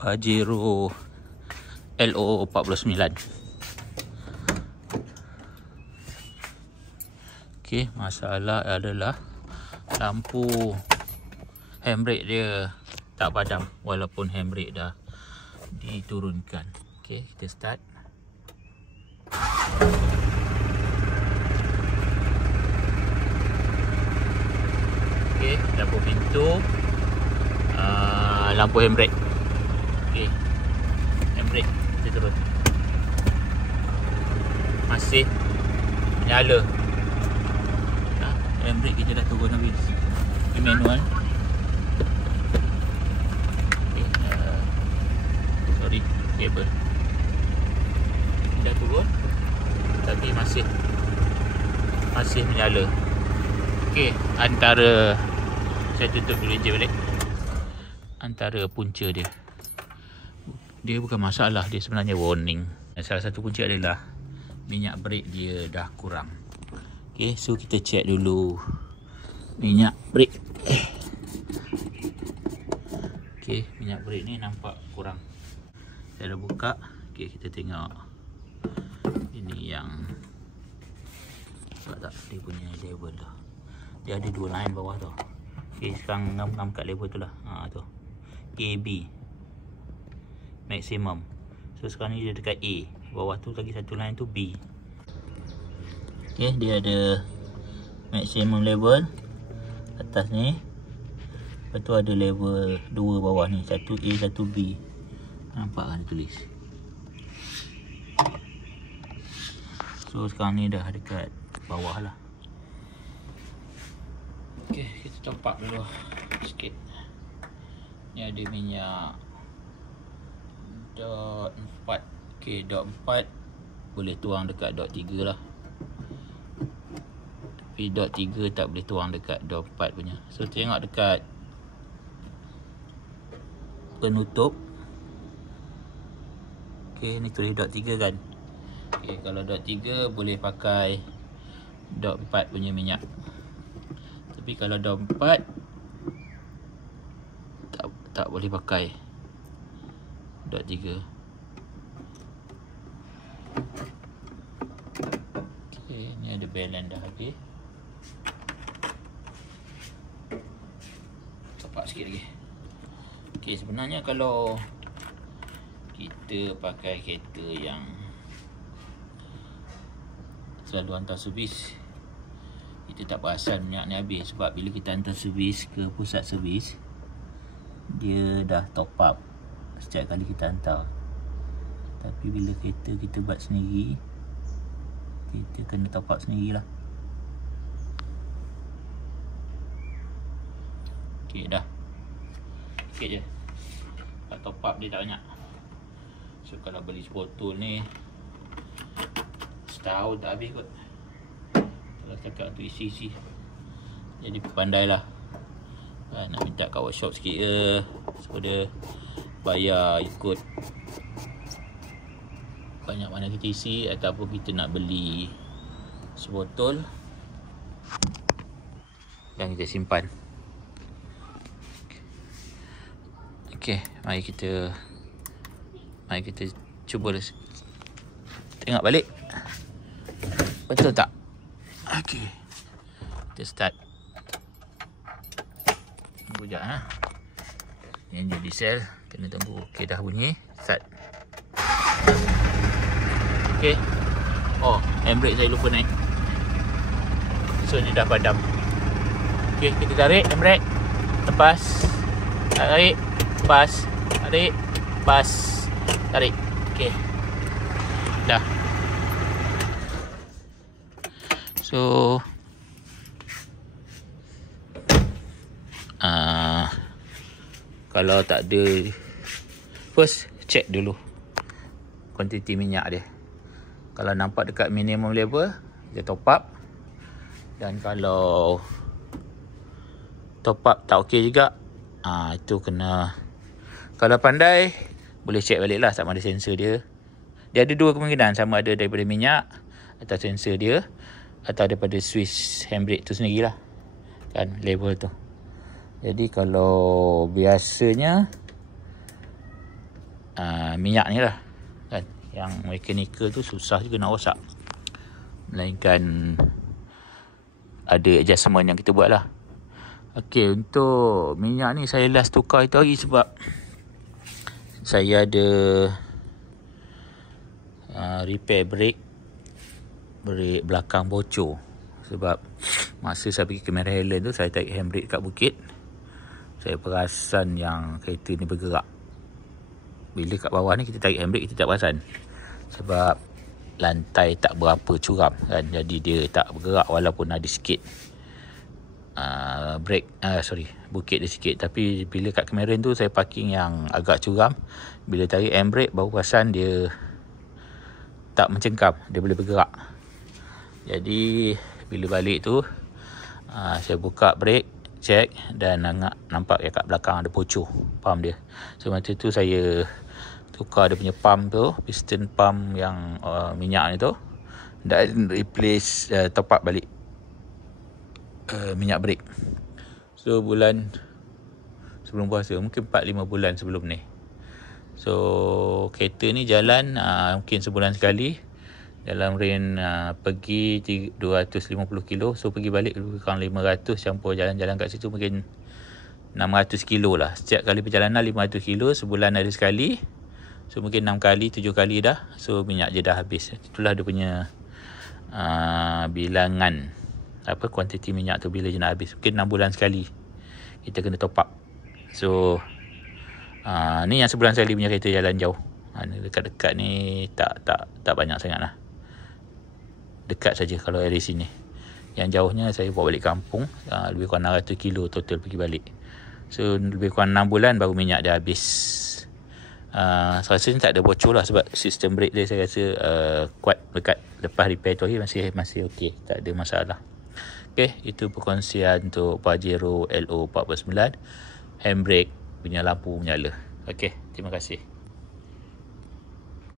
Pajero LO49. Okey, masalah adalah lampu handbrake dia tak padam walaupun handbrake dah diturunkan. Okey, kita start. Okey, lampu pintu, lampu handbrake. Okey, handbrake kita turun. Masih menyala. Handbrake kita dah turun habis. Ini manual. Okay, sorry, kabel dah turun tapi masih menyala. Okey, antara saya tutup dulu je balik. Antara punca dia bukan masalah, dia sebenarnya warning. Salah satu punca adalah minyak brake dia dah kurang. Okay, so kita check dulu minyak brake. Okay, minyak brake ni nampak kurang. Saya dah buka. Okay, kita tengok. Ini yang nampak tak, dia punya level tu. Dia ada dua line bawah tu. Okay, sekarang ngam kat level tu lah. Tu AB maximum. So sekarang ni dia dekat A. Bawah tu lagi satu line tu B. Okay, dia ada maximum level atas ni. Lepas tu ada level 2 bawah ni, 1A, 1B. Nampak kan dia tulis. So sekarang ni dah dekat bawah lah. Okay, kita top up dulu sikit. Ni ada minyak dot 4. Okay, dot 4 boleh tuang dekat dot 3 lah. Dot 3 tak boleh tuang dekat dot 4 punya. So tengok dekat penutup. Okay, ni tulis dot 3 kan. Okay, kalau dot 3 boleh pakai dot 4 punya minyak. Tapi kalau dot 4 tak boleh pakai dot 3. Okay, ni ada balance dah habis. Sikit lagi. Okay, sebenarnya kalau kita pakai kereta yang selalu hantar servis, kita tak perasan minyak ni habis. Sebab bila kita hantar servis ke pusat servis, dia dah top up setiap kali kita hantar. Tapi bila kereta kita buat sendiri, kita kena top up sendirilah. Okay, dah sikit je. Kalau top up dia tak banyak. So kalau beli sebotol ni setahun tak habis kot. Kalau cakap untuk isi-isi. Jadi pandailah. Nak minta kat workshop sikit ke, so dia bayar ikut banyak mana kita isi. Ataupun kita nak beli sebotol dan kita simpan. Okay, mari kita cuba tengok balik. Betul tak? Okay, kita start. Tunggu sekejap ha. Ni diesel, kena tunggu. Okay, dah bunyi. Start. Okay. Oh, handbrake saya lupa naik. So dia dah padam. Okay, kita tarik handbrake. Lepas. Tarik. Lepas. Tarik. Lepas. Tarik. Okay, dah. So kalau tak ada, first check dulu kuantiti minyak dia. Kalau nampak dekat minimum level, kita top up. Dan kalau top up tak okey juga, itu kena, kalau pandai boleh check balik lah sama ada sensor dia. Dia ada dua kemungkinan, sama ada daripada minyak atau sensor dia, atau daripada switch handbrake tu sendirilah kan, level tu. Jadi kalau biasanya minyak ni lah kan. Yang mechanical tu susah juga nak rosak, melainkan ada adjustment yang kita buat lah. Okey, untuk minyak ni saya last tukar itu hari sebab saya ada repair brake belakang bocor. Sebab masa saya pergi ke Merah Highland tu, saya tarik handbrake kat bukit, saya perasan yang kereta ni bergerak. Bila kat bawah ni kita tarik handbrake, kita tak perasan sebab lantai tak berapa curam kan, jadi dia tak bergerak walaupun ada sikit bukit dia sikit. Tapi bila kat Cameron tu saya parking yang agak curam, bila tarik handbrake baru perasan dia tak mencengkam, dia boleh bergerak. Jadi bila balik tu saya buka brake, check, dan nampak kat belakang ada bocor pump dia. So masa tu saya tukar dia punya pump tu, piston pump yang minyak ni tu, dan replace top up balik minyak brake. So bulan sebelum puasa, mungkin 4-5 bulan sebelum ni. So kereta ni jalan mungkin sebulan sekali, dalam range pergi 250 kilo. So pergi balik lebih kurang 500, campur jalan-jalan kat situ mungkin 600 kilo lah. Setiap kali perjalanan 500 kilo, sebulan ada sekali. So mungkin 6 kali, 7 kali dah. So minyak je dah habis. Itulah dia punya bilangan kuantiti minyak tu bila je nak habis. Mungkin 6 bulan sekali kita kena top up. So ni yang sebulan sekali punya kereta jalan jauh. Dekat-dekat ni tak banyak sangat lah. Dekat saja kalau dari sini. Yang jauhnya saya bawa balik kampung, lebih kurang 600 kilo total pergi balik. So lebih kurang 6 bulan baru minyak dah habis. Saya rasa tak ada bocor lah sebab sistem brake dia saya rasa kuat. Dekat lepas repair tu masih okey, tak ada masalah. Okey, itu perkongsian untuk Pajero LO 449. Handbrake punya lampu menyala. Okey, terima kasih.